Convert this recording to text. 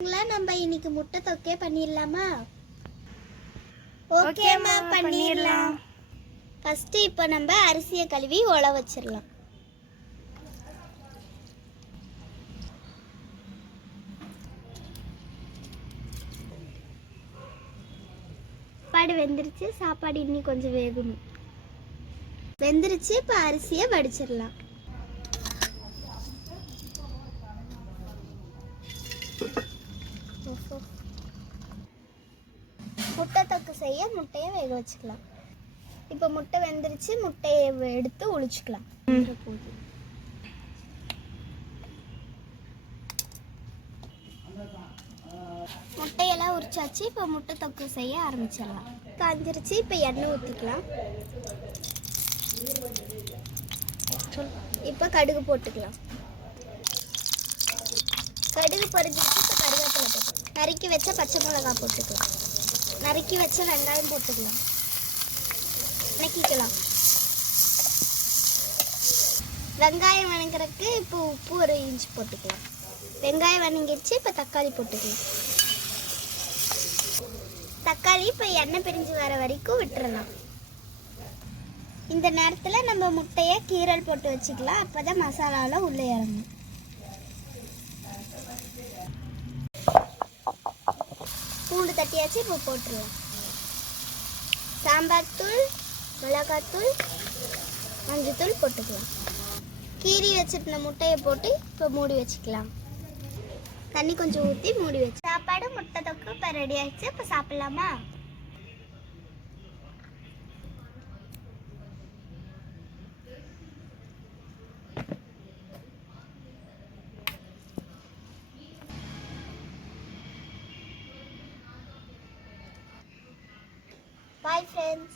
நம்ம இன்னைக்கு முட்டை தொக்கே பண்ணிடலாமா? ஓகேம்மா, பண்ணிடலாம். ஃபர்ஸ்ட் இப்போ நம்ம அரிசியை கழுவி உல வச்சிடலாம். சாப்பாடு வெந்துருச்சு. சாப்பாடு இன்னும் கொஞ்சம் வேகணும். வெந்துருச்சு. இப்போ அரிசியை வடிச்சிடலாம். முட்டை தொக்கு செய்ய முட்டையை வேக வச்சுக்கலாம். இப்போ முட்டை வெந்துருச்சு. முட்டையை எடுத்து உளிச்சுக்கலாம். முட்டையெல்லாம் உரிச்சாச்சு. இப்போ முட்டை தொக்கு செய்ய ஆரம்பிச்சிடலாம். காஞ்சிருச்சு. இப்போ எண்ணெய் ஊற்றிக்கலாம். இப்போ கடுகு போட்டுக்கலாம். கடுகு பொரிஞ்சிருச்சு. இப்போ கருவேப்பிலை போட்டுக்கலாம். நறுக்கி வச்ச பச்சை மிளகாய் போட்டுக்கலாம். நறுக்கி வச்ச வெங்காயம் போட்டுக்கலாம். வணக்கிக்கலாம். வெங்காயம் வணங்குறதுக்கு இப்போ உப்பு ஒரு இன்ச் போட்டுக்கலாம். வெங்காயம் வணங்கிடுச்சு. இப்போ தக்காளி போட்டுக்கலாம். தக்காளி இப்போ எண்ணெய் பிரிஞ்சு வர வரைக்கும் விட்டுறலாம். இந்த நேரத்தில் நம்ம முட்டையை கீரல் போட்டு வச்சுக்கலாம். அப்போ தான் மசாலாவில் உள்ளே இறங்கும். பூண்டு தட்டியாச்சு. இப்போ போட்டுருலாம். சாம்பார் தூள், மிளகாத்தூள், மஞ்சத்தூள் போட்டுக்கலாம். கீரி வச்சுருந்த முட்டையை போட்டு இப்போ மூடி வச்சுக்கலாம். தண்ணி கொஞ்சம் ஊற்றி மூடி வச்சு. சாப்பாடு முட்டை தொக்கு இப்போ ரெடி ஆயிடுச்சு. இப்போ சாப்பிட்லாமா? Bye friends.